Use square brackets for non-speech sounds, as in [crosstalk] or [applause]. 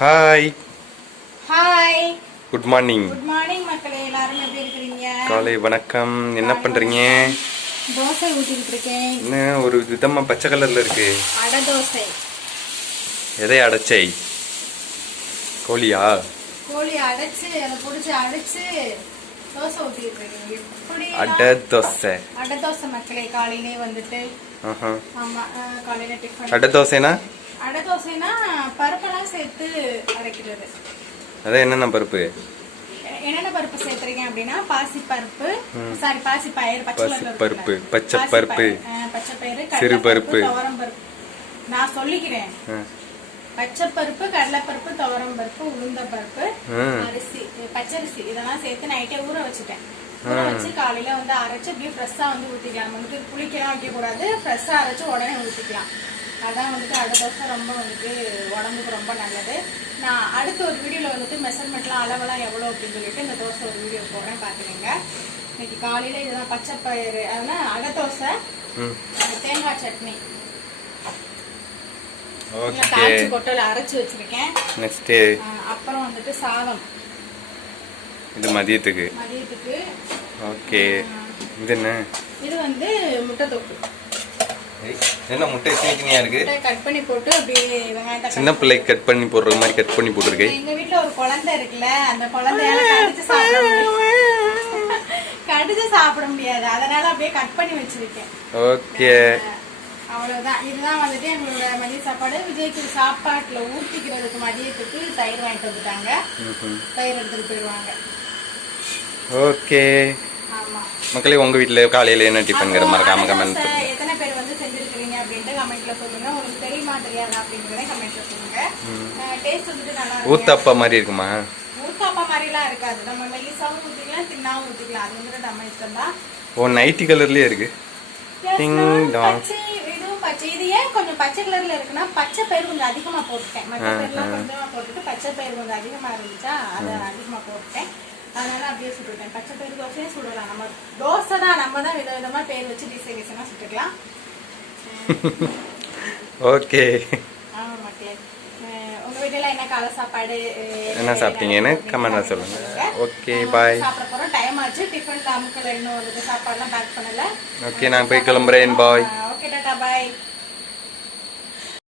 Hi hi good morning good morning மக்களே. எல்லாரும் எப்படி இருக்கிறீங்க? காலை வணக்கம். என்ன பண்றீங்க? தோசை ஊற்றிக்கிட்டு இருக்கேன் என்ன ஒரு விதமா பச்சை கலர்ல இருக்கு? அடை தோசை. எதை அடைச்சை? கோழியா? கோழி அடைச்சு அதை பிடிச்சி அடைச்சு தோசை ஊற்றிக்கிட்டு இருக்கேன் எப்படி அடை தோசை. அடை தோசை மக்களே காலையிலே வந்துட்டு. ஆமா காலையில டிஃபன் அடை தோசைனா? அடை தோசைனா பருப்பெல்லாம் சேர்த்து அரைக்கிறது அதான் என்னென்ன பருப்பு என்னென்ன பருப்பு சேர்த்துருக்கேன் அப்படின்னா பாசி பருப்பு சாரி பாசி பயிறு பச்சை பருப்பு? பச்சை பாசி பருப்பு, பச்சை பயிறு சிறு பருப்பு. துவரம் பருப்பு நான் சொல்லிக்கிறேன். பச்சை பருப்பு கடலைப்பருப்பு துவரம் பருப்பு உளுந்த பருப்பு. அரிசி பச்சரிசி இதெல்லாம் சேர்த்து நைட்டே ஊற வச்சுட்டேன் ஊற வச்சு காலையில வந்து அரைச்சு அப்படியே ஃப்ரெஷ்ஷா வந்து ஊத்திக்கலாம். நம்ம வந்துட்டு புளிக்கலாம் வைக்க கூடாது ஃப்ரெஷ்ஷா அரைச்சு உடனே ஊத்திக்கலாம். அதான் வந்துட்டு அடுத்த தோசை ரொம்ப வந்துட்டு உடம்புக்கு ரொம்ப நல்லது. நான் அடுத்த ஒரு வீடியோல வந்துட்டு மெஷர்மெண்ட்லாம் அளவெல்லாம் எவ்வளோ அப்படின்னு சொல்லிட்டு இந்த தோசை ஒரு வீடியோ போடுறேன் பாத்துக்கோங்க. இன்னைக்கு காலையில இதுதான் பச்சை பயிறு அதெல்லாம் அடை தோசை ம் தேங்காய் சட்னி. ஓகே. தாளிச்சு கொட்டையில அரைச்சு வச்சிருக்கேன். அப்புறம் வந்துட்டு சாதம். இது மதியத்துக்கு. மதியத்துக்கு. ஓகே. இது என்ன? இது வந்து முட்டை தொக்கு ஏய், என்ன முட்டை சினிக்கினியா இருக்கு? கட் பண்ணி போட்டு அப்படியே வெங்காயத்தை சின்ன பிள்ளைக்கு கட் பண்ணி போடுற மாதிரி கட் பண்ணி போட்டிருக்கே. எங்க வீட்ல ஒரு குழந்தை இருக்குல்ல அந்த குழந்தையால கடிச்சு சாப்பிட முடியாது. கடிச்சு சாப்பிட முடியாது. அதனால அப்படியே கட் பண்ணி வச்சிருக்கேன். ஓகே. அவ்வளவுதான். இதுதான் வந்துட்டு எங்களோட மதிய சாப்பாடு. விஜய்க்கு சாப்பாட்டுல ஊத்திக்கிறதுக்கு மதியத்துக்கு தயிர் வாங்கிட்டு வந்துட்டாங்க. தயிர் எடுத்துட்டு போயிடுவாங்க. ஓகே. மக்களே உங்க வீட்ல காலையில என்ன டிஃபன்ங்கிற மறக்காம கமெண்ட் தோசை எத்தனை பேர் வந்து செஞ்சிருக்கீங்க அப்படின்ட்டு கமெண்ட்ல சொல்லுங்க. உங்களுக்கு தெரியுமா தெரியாதா அப்படிங்கறத கமெண்ட்ல சொல்லுங்க. டேஸ்ட் வந்துட்டு நல்லா ஊத்தப்பா மாதிரி இருக்குமா? முறுக்காப்பா மாதிரிலாம் இருக்காது. நம்ம மெல்லிசாவும் ஊத்திக்கலாம் தின்னாவும் ஊத்திக்கலாம். அது வந்துட்டு நம்ம இஷ்டம் தான் ஓ நைட்டி கலர்லயே இருக்கு. இதுவும் பச்சை. இது ஏன் கொஞ்சம் பச்சை கலர்ல இருக்குன்னா பச்சை பயிர் கொஞ்சம் அதிகமா போட்டுட்டேன். மற்ற பயிர்லாம் கொஞ்சமா போட்டுட்டு பச்சை பயிர் கொஞ்சம் அதிகமா இருந்துச்சா அதை அதிகமா போட்டுட்டேன். அதனால அப்படியே சுட்டுட்டேன். பச்சை பயிர் தோசையே சுடலாம். நம்ம தோசை தான். நம்ம தான் வித விதமா பேர் வச்சு டிசைன் டிசைனா சுட்டுக்கலாம். [laughs] ஓகே. ஆமா மக்களே. அஹ் உங்க வீட்டுல என்ன காலை சாப்பாடு? என்ன சாப்பிட்டீங்கன்னு comment ல சொல்லுங்க. Okay, bye. சாப்பிட டைம் ஆச்சு. டிஃபன் அமுக்கல. இன்னும் சாப்பாடுலாம் பேக் பண்ணல. ஓகே நான் போய் கிளம்புறேன். பாய் ஓகே டாடா பாய்